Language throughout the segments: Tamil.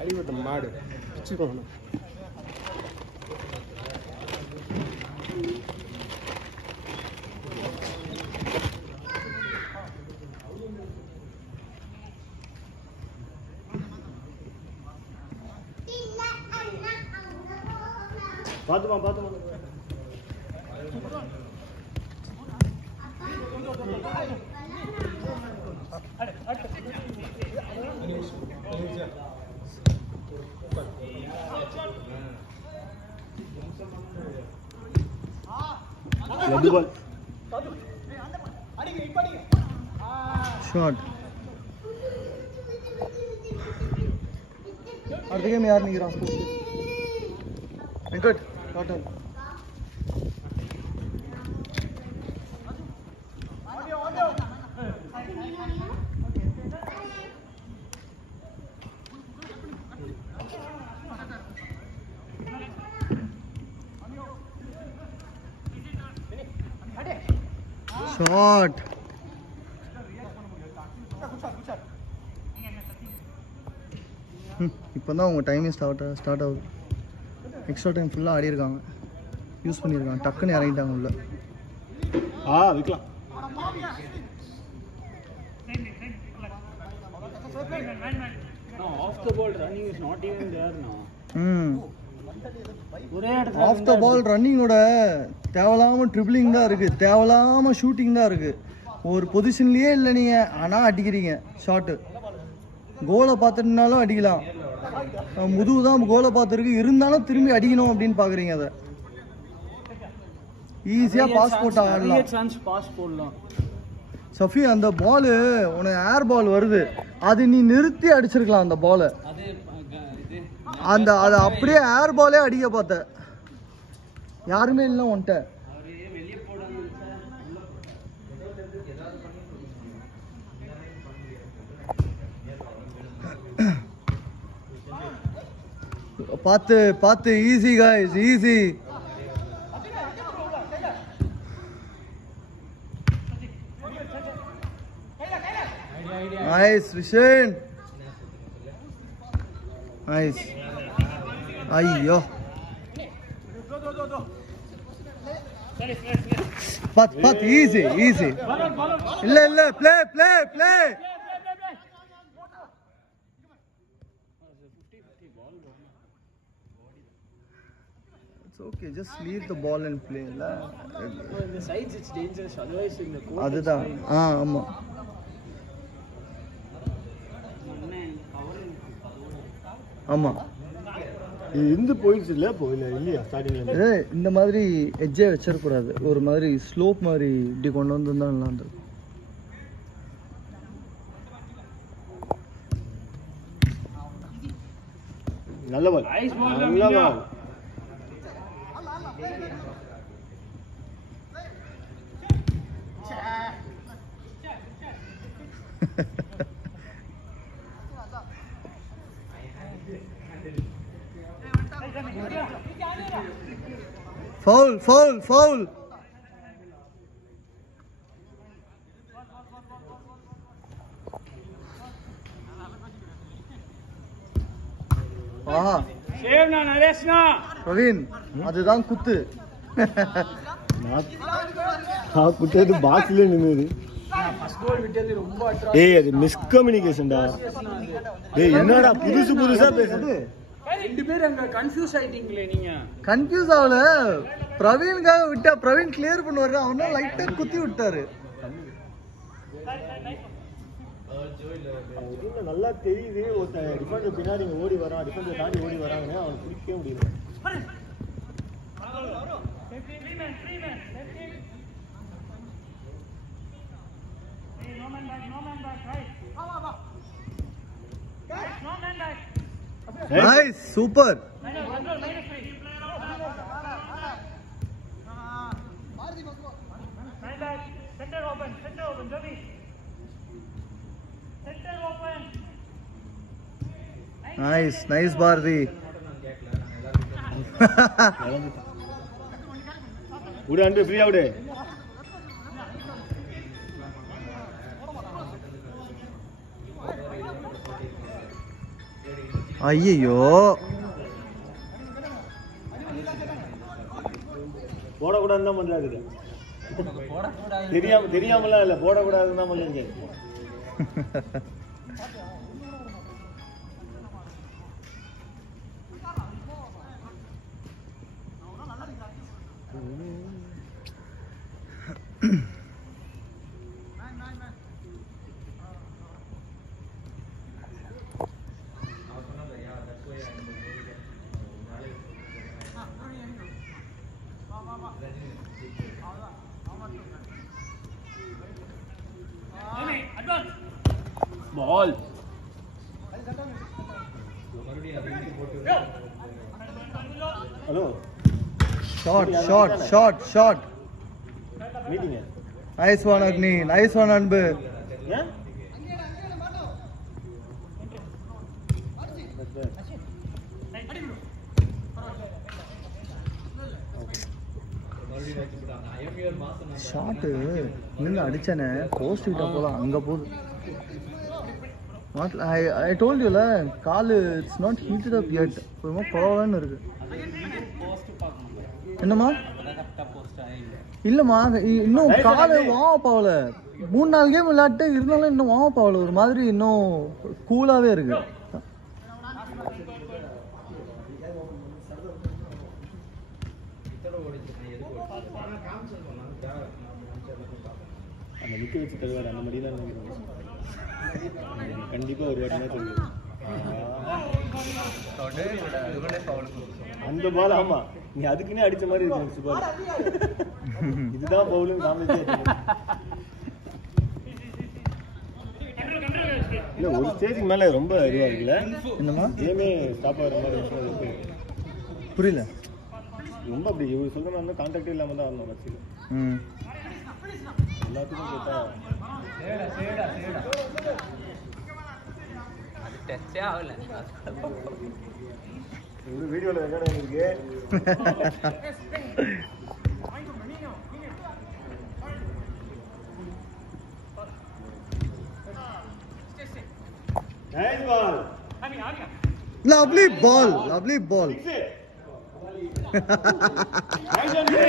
அடிபட்ட மாடு வச்சுக்கோங்க. பாத்துமா பாத்துமா ஷாட். அடுத்த கேம் யார் நிற்கிறான்? வெங்கட் காட்டன். ஷாட். இப்போ தான் உங்கள் டைமிங் ஸ்டார்ட் ஆகுது. எக்ஸ்ட்ரா டைம் ஃபுல்லாக ஆடி இருக்காங்க, யூஸ் பண்ணியிருக்காங்க, டக்குன்னு இறங்கிட்டாங்க உள்ள. விற்கலாம். Off the ball running is not even there now. Off the ball ரன்னிங்கோட தேவையில்லாமல் ட்ரிபிளிங் தான் இருக்குது, தேவையில்லாமல் ஷூட்டிங் தான் இருக்குது. ஒரு பொசிஷன்லேயே இல்லை நீங்கள், ஆனால் அடிக்கிறீங்க ஷாட்டு. கோலை பார்த்துட்டுனாலும் அடிக்கலாம், முதுகு தான் கோலை பார்த்துருக்கு, இருந்தாலும் திரும்பி அடிக்கணும் அப்படின்னு பார்க்குறீங்க. அதை ஈஸியாக பாஸ் போட்டு ஆடலாம். சஃபி, அந்த பாலு உனக்கு ஏர் பால் வருது, அது நீ நிறுத்தி அடிச்சிருக்கலாம் அந்த பாலை. அதை அப்படியே ஏர் பாலே அடிக்க பார்த்த, யாருமே இல்லை உன்ட்ட. பார்த்து பார்த்து, easy guys, easy. Nice vision, nice. ஐயோ, பாத்து பாத்து, ஈஸி ஈஸி. இல்ல இல்ல, play play play. It's okay, just leave the ball and play. La in the sides it's dangerous, otherwise in the court. அதுதான். ஆமா. ஆமா, இருந்து போயிடுச்சு இல்லை போயில இல்லையா ஸ்டார்டிங்ல. இந்த மாதிரி எட்ஜே வச்சிடக்கூடாது, ஒரு மாதிரி ஸ்லோப் மாதிரி இப்படி கொண்டு வந்திருந்தா நல்லா இருந்திருக்கும். நல்ல பால், நல்ல பால். Foul, foul, foul. ஆஹா, சேவ் நான் நரேஷ்னா. பிரவீன், அதுதான் குத்து. நான் குட்டது பாக்ஸ்ல நின்னுது. ஏய், அது மிஸ்கம்யூனிகேஷன்டா. ஏய், என்னடா புதுசு புதுசா பேசுறது. ரெண்டு பேர் அங்க கன்ஃபியூஸ் ஆயிட்டீங்களே. நீங்க கன்ஃபியூஸ் ஆகல, பிரவீனுக்காக விட்டா பிரவீன் கிளியர் பண்ணுவாரு, அவனா லைட்டா குத்தி விட்டாரு. நல்லா தெரியுது, ஒருத்தன் டிஃபெண்டர் பின்னாடி ஓடி வரான், டிஃபெண்டர் தாண்டி ஓடி வராங்கன்னு அவன் பிடிக்கவே முடியல. Nice, super. Nice, nice Bharati. விடு அண்டு, ஃப்ரீயா விடு. ஐயோ போடக்கூடாதுன்னு தான் பண்றாரு. தெரியாமலாம் இல்ல, போடக்கூடாதுன்னு தான் பண்ணிருக்கேன். Ball. ஹலோ, ஷார்ட் மீட்டிங்க nice one Agni, nice one Anbu. ஏன் ஷாட்டு நின்று அடிச்சானே போஸ்ட் கிட்ட போலாம், அங்க போகுது. I told you la, call it's not heated up yet. ரொம்ப கோவன்னு இருக்கு. என்னம்மா? இல்லம்மா, இன்னும் கால் வார்ம் அப் ஆகல. 3-4 கேம் விளையாட்டு இருந்தாலும் இன்னும் வார்ம் அப் ஆகல. ஒரு மாதிரி இன்னும் கூலாவே இருக்கு. அந்த நிக்க வச்சு தருவாரு, அந்த மாதிரிலாம் கண்டிப்பா ஒரு வாட்டி சொல்லுது. அந்த பால் ஆமா, நீ அதுக்குன்னே அடிச்ச மாதிரி இருக்கு சுபார். இதுதான் பவுலுன்னு காமிச்சு இல்ல, ஒரு ஸ்டேஜுக்கு மேல ரொம்ப இதுவா இருக்குல்ல. என்னம்மா கேமே ஸ்டாப் ஆகிற மாதிரி இருக்கு. புரியல. ரொம்ப அப்படி இவரு சொல்ற மாதிரி கான்டாக்டே இல்லாம தான் வரணும் கட்சியில். எல்லாத்துக்கும் கேட்டா ஒரு வீடியோல ரெக்கார்ட் இருக்கு. Nice ball, lovely ball, lovely ball. Nice one three.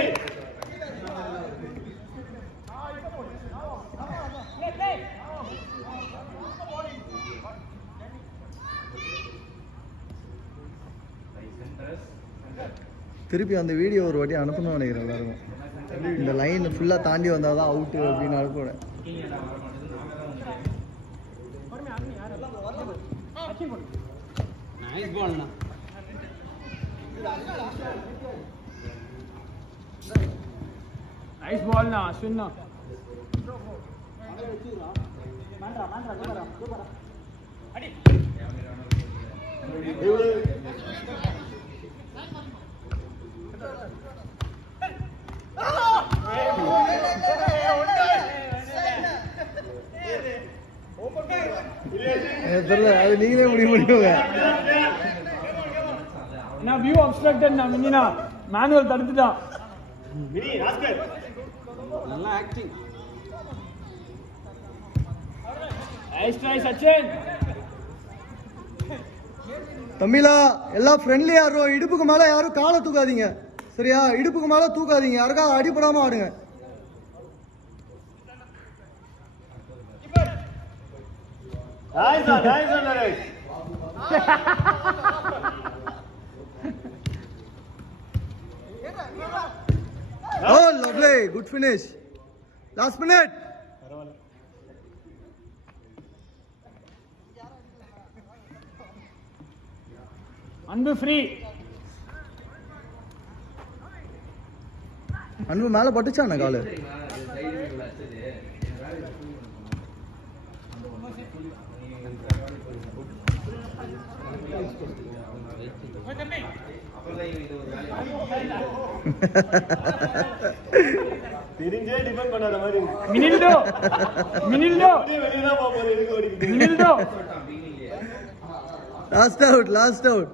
திருப்பி அந்த வீடியோ ஒரு வாட்டி அனுப்பணும்னு நினைக்கிறேன் எல்லாருக்கும். இந்த லைன் ஃபுல்லாக தாண்டி வந்தால் தான் அவுட்டு அப்படின்னு அனுப்புறேன். Nice ball na. Nice ball na, Ashwin na. தெரியல, அது நீங்களே முடிவு பண்ணிக்கோங்க. நான் வியூ அப்ஸ்ட்ரக்டட் நான் மினினா மேனுவல் தடுத்துட்டான். மினி ராஸ்கல் நல்ல ஆக்டிங். Nice try Sachin. தமிழா எல்லாம் ஃப்ரெண்ட்லியா இருக்கோ. இடுப்புக்கு மேல யாரும் காலை தூக்காதீங்க, சரியா? இடுப்புக்கு மேல தூக்காதீங்க, யாருக்காவது அடிபடாம ஆடுங்க. Nice one, nice one Naresh. Oh, lovely, good finish. Last minute. அன்பு ஃப்ரீ. அன்பு மேல பட்டுச்சான காலு. தெரிஞ்சே டிஃபெண்ட் பண்ணாத மாதிரி இருக்கு. மினில்டோ மினில்டோ வெளிய தான் போறது, எதுக்கு ஓடிக்கிட்டு? மினில்டோ. Last out, last out.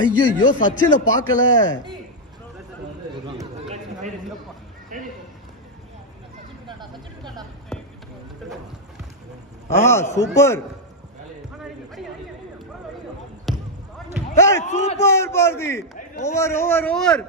ஐயோ சச்சில பார்க்கல. Super super Bharathi. Over over over.